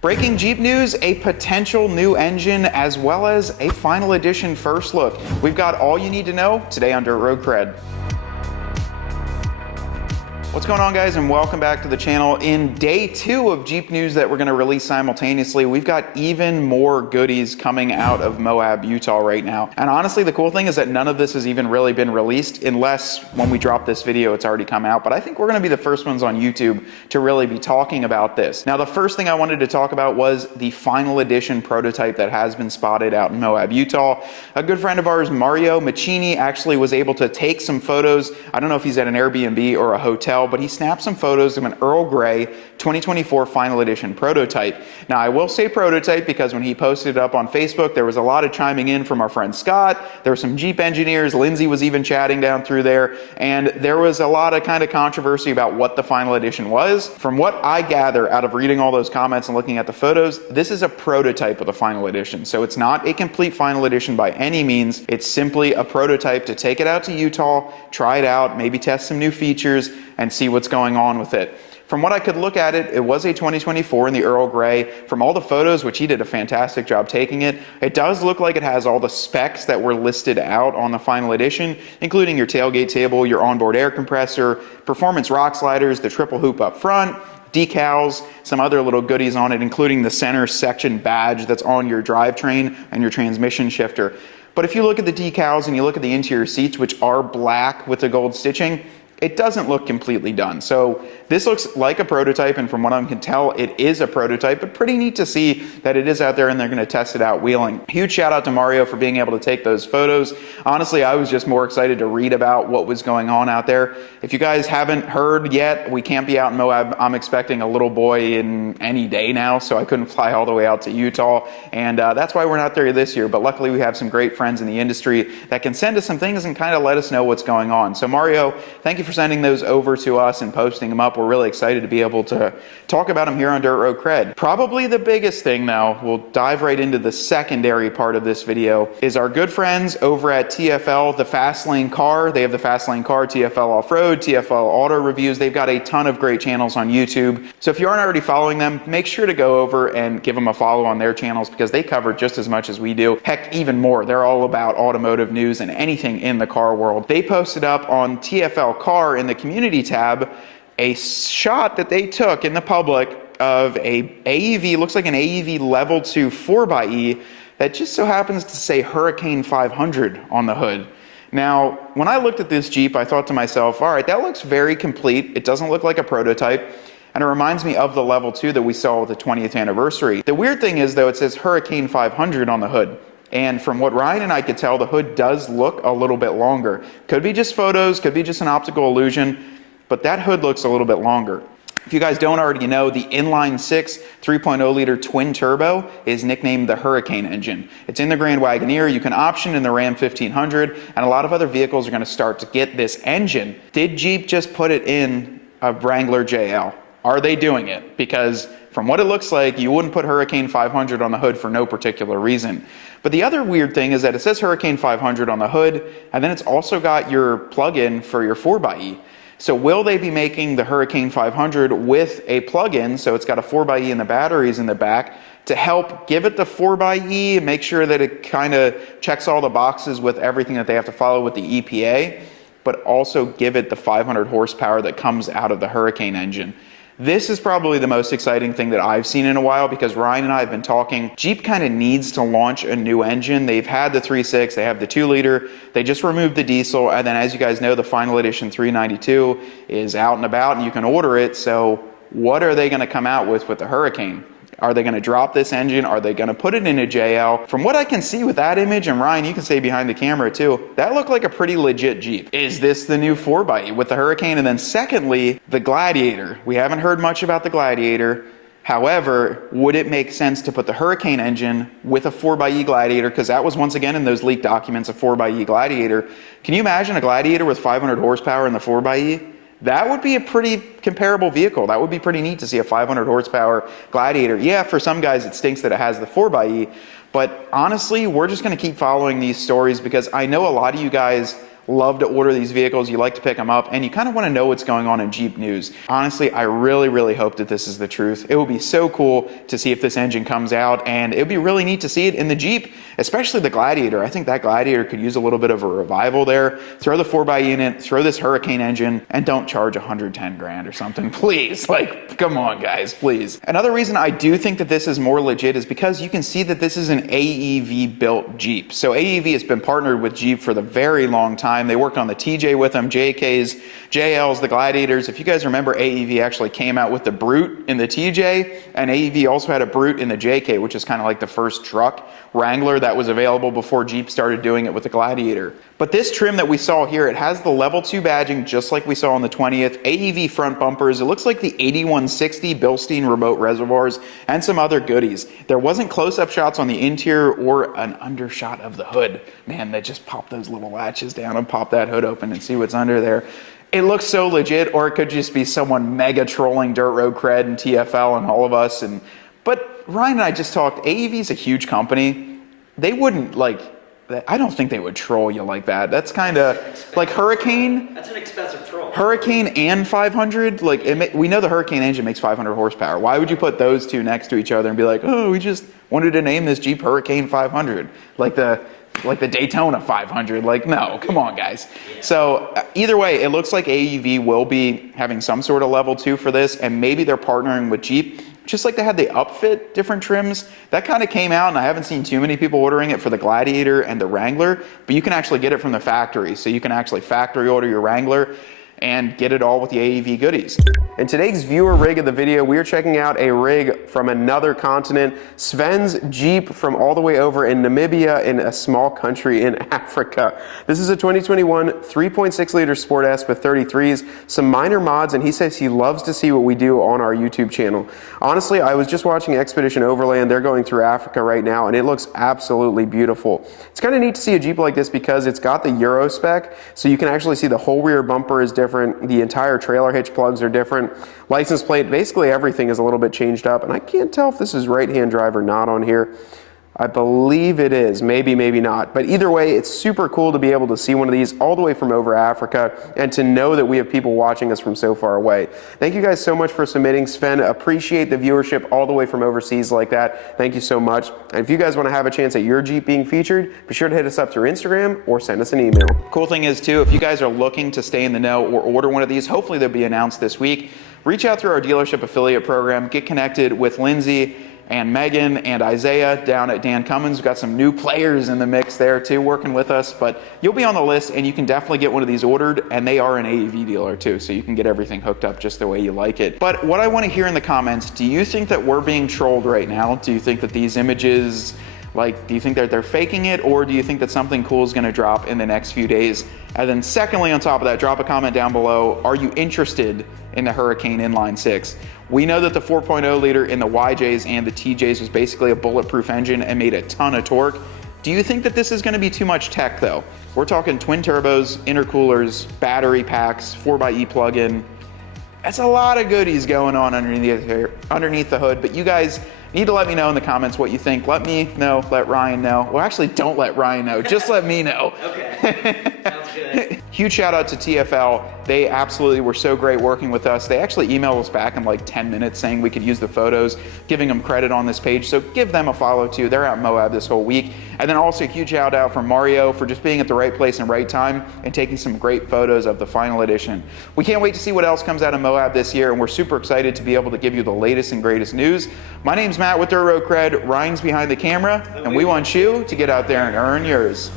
Breaking Jeep news, a potential new engine, as well as a Final Edition first look. We've got all you need to know today on Dirt Road Cred. What's going on, guys, and welcome back to the channel. In day 2 of Jeep news that we're going to release simultaneously, we've got even more goodies coming out of Moab, Utah right now. And honestly, the cool thing is that none of this has even really been released, unless when we drop this video, it's already come out. But I think we're going to be the first ones on YouTube to really be talking about this. Now, the first thing I wanted to talk about was the Final Edition prototype that has been spotted out in Moab, Utah. A good friend of ours, Mario Maccini, actually was able to take some photos. I don't know if he's at an Airbnb or a hotel, but he snapped some photos of an Earl Grey 2024 Final Edition prototype. Now, I will say prototype because when he posted it up on Facebook, there was a lot of chiming in from our friend Scott. There were some Jeep engineers. Lindsay was even chatting down through there. And there was a lot of kind of controversy about what the Final Edition was. From what I gather out of reading all those comments and looking at the photos, this is a prototype of the Final Edition. So it's not a complete Final Edition by any means. It's simply a prototype to take it out to Utah, try it out, maybe test some new features, and see what's going on with it. From what I could look at it, it was a 2024 in the Earl Grey. From all the photos, which he did a fantastic job taking it, it does look like it has all the specs that were listed out on the Final Edition, including your tailgate table, your onboard air compressor, performance rock sliders, the triple hoop up front, decals, some other little goodies on it, including the center section badge that's on your drivetrain and your transmission shifter. But if you look at the decals and you look at the interior seats, which are black with the gold stitching, it doesn't look completely done. So this looks like a prototype, and from what I can tell, it is a prototype, but pretty neat to see that it is out there and they're gonna test it out wheeling. Huge shout out to Mario for being able to take those photos. Honestly, I was just more excited to read about what was going on out there. If you guys haven't heard yet, we can't be out in Moab. I'm expecting a little boy in any day now, so I couldn't fly all the way out to Utah, and that's why we're not there this year. But luckily, we have some great friends in the industry that can send us some things and kind of let us know what's going on. So Mario, thank you for sending those over to us and posting them up. We're really excited to be able to talk about them here on Dirt Road Cred. Probably the biggest thing, though, we'll dive right into the secondary part of this video, is our good friends over at TFL, the Fast Lane Car. They have the Fast Lane Car, TFL Off-Road, TFL Auto Reviews. They've got a ton of great channels on YouTube. So if you aren't already following them, make sure to go over and give them a follow on their channels, because they cover just as much as we do. Heck, even more. They're all about automotive news and anything in the car world. They posted up on TFL Car in the community tab a shot that they took in the public of a AEV, looks like an AEV level 2 4xe that just so happens to say Hurricane 500 on the hood. Now, when I looked at this Jeep, I thought to myself, all right, that looks very complete. It doesn't look like a prototype, and it reminds me of the level 2 that we saw with the 20th anniversary. The weird thing is, though, it says Hurricane 500 on the hood. And from what Ryan and I could tell, the hood does look a little bit longer. Could be just photos, could be just an optical illusion, but that hood looks a little bit longer. If you guys don't already know, the inline 6 3.0 liter twin turbo is nicknamed the Hurricane engine. It's in the Grand Wagoneer. You can option in the Ram 1500, and a lot of other vehicles are going to start to get this engine. Did Jeep just put it in a Wrangler JL? Are they doing it? Because from what it looks like, you wouldn't put Hurricane 500 on the hood for no particular reason. But the other weird thing is that it says Hurricane 500 on the hood, and then it's also got your plug-in for your 4xe. So will they be making the Hurricane 500 with a plug-in, so it's got a 4xe and the batteries in the back, to help give it the 4xe, make sure that it kind of checks all the boxes with everything that they have to follow with the EPA, but also give it the 500 horsepower that comes out of the Hurricane engine? This is probably the most exciting thing that I've seen in a while, because Ryan and I have been talking. Jeep kind of needs to launch a new engine. They've had the 3.6, they have the 2 liter, they just removed the diesel, and then as you guys know, the Final Edition 392 is out and about and you can order it. So what are they going to come out with the Hurricane? Are they going to drop this engine? Are they going to put it in a JL? From what I can see with that image, and Ryan, you can stay behind the camera too, that looked like a pretty legit Jeep. Is this the new 4xe with the Hurricane? And then secondly, the Gladiator. We haven't heard much about the Gladiator. However, would it make sense to put the Hurricane engine with a 4xe Gladiator? Because that was once again in those leaked documents, a 4xe Gladiator. Can you imagine a Gladiator with 500 horsepower in the 4xe? That would be a pretty comparable vehicle. That would be pretty neat to see a 500 horsepower Gladiator. Yeah, for some guys it stinks that it has the 4xe, but honestly, we're just going to keep following these stories, because I know a lot of you guys love to order these vehicles, you like to pick them up, and you kind of want to know what's going on in Jeep news. Honestly, I really hope that this is the truth. It would be so cool to see if this engine comes out, and it would be really neat to see it in the Jeep, especially the Gladiator. I think that Gladiator could use a little bit of a revival there. Throw the 4x unit, throw this Hurricane engine, and don't charge 110 grand or something, please. Like, come on guys, please. Another reason I do think that this is more legit is because you can see that this is an AEV built Jeep. So AEV has been partnered with Jeep for the very long time. They worked on the TJ with them, JKs, JLs, the Gladiators. If you guys remember, AEV actually came out with the Brute in the TJ, and AEV also had a Brute in the JK, which is kind of like the first truck Wrangler that was available before Jeep started doing it with the Gladiator. But this trim that we saw here, it has the level 2 badging just like we saw on the 20th, AEV front bumpers, it looks like the 8160 Bilstein remote reservoirs, and some other goodies. There wasn't close-up shots on the interior or an undershot of the hood. Man, they just pop those little latches down and pop that hood open and see what's under there. It looks so legit, or it could just be someone mega trolling Dirt Road Cred and TFL and all of us. But Ryan and I just talked, AEV's a huge company. They wouldn't I don't think they would troll you like that. That's kind of like Hurricane. That's an expensive troll. Hurricane and 500. We know the Hurricane engine makes 500 horsepower. Why would you put those two next to each other and be like, oh, we just wanted to name this Jeep Hurricane 500, like the Daytona 500? Like, no, come on, guys. Yeah. So either way, it looks like AEV will be having some sort of level 2 for this, and maybe they're partnering with Jeep. Just like they had the upfit different trims, that kind of came out, and I haven't seen too many people ordering it for the Gladiator and the Wrangler, but you can actually get it from the factory. So you can actually factory order your Wrangler and get it all with the AEV goodies. In today's viewer rig of the video, we are checking out a rig from another continent, Sven's Jeep from all the way over in Namibia in a small country in Africa. This is a 2021 3.6 liter Sport S with 33s, some minor mods, and he says he loves to see what we do on our YouTube channel. Honestly, I was just watching Expedition Overland. They're going through Africa right now, and it looks absolutely beautiful. It's kind of neat to see a Jeep like this because it's got the Euro spec, so you can actually see the whole rear bumper is different. The entire trailer hitch plugs are different. License plate, basically everything is a little bit changed up, and I can't tell if this is right-hand drive or not on here. I believe it is, maybe not. But either way, it's super cool to be able to see one of these all the way from over Africa and to know that we have people watching us from so far away. Thank you guys so much for submitting. Sven, appreciate the viewership all the way from overseas like that. Thank you so much. And if you guys want to have a chance at your Jeep being featured, be sure to hit us up through Instagram or send us an email. Cool thing is too, if you guys are looking to stay in the know or order one of these, hopefully they'll be announced this week. Reach out through our dealership affiliate program, get connected with Lindsay and Megan and Isaiah down at Dan Cummins. We've got some new players in the mix there too working with us, but you'll be on the list and you can definitely get one of these ordered, and they are an AEV dealer too, so you can get everything hooked up just the way you like it. But what I want to hear in the comments, do you think that we're being trolled right now? Do you think that these images, do you think that they're faking it, or do you think that something cool is going to drop in the next few days? And then secondly, on top of that, drop a comment down below. Are you interested in the Hurricane Inline 6? We know that the 4.0 liter in the YJs and the TJs was basically a bulletproof engine and made a ton of torque. Do you think that this is going to be too much tech though? We're talking twin turbos, intercoolers, battery packs, 4xe plug-in. That's a lot of goodies going on underneath the hood, but you guys need to let me know in the comments what you think. Let me know, let Ryan know. Well, actually, don't let Ryan know, just let me know. Okay, sounds good. Huge shout out to TFL. They absolutely were so great working with us. They actually emailed us back in like 10 minutes saying we could use the photos, giving them credit on this page. So give them a follow too. They're out in Moab this whole week. And then also a huge shout out from Mario for just being at the right place and right time and taking some great photos of the Final Edition. We can't wait to see what else comes out of Moab this year, and we're super excited to be able to give you the latest and greatest news. My name's Matt with Dirt Road Cred. Ryan's behind the camera, and we want you to get out there and earn yours.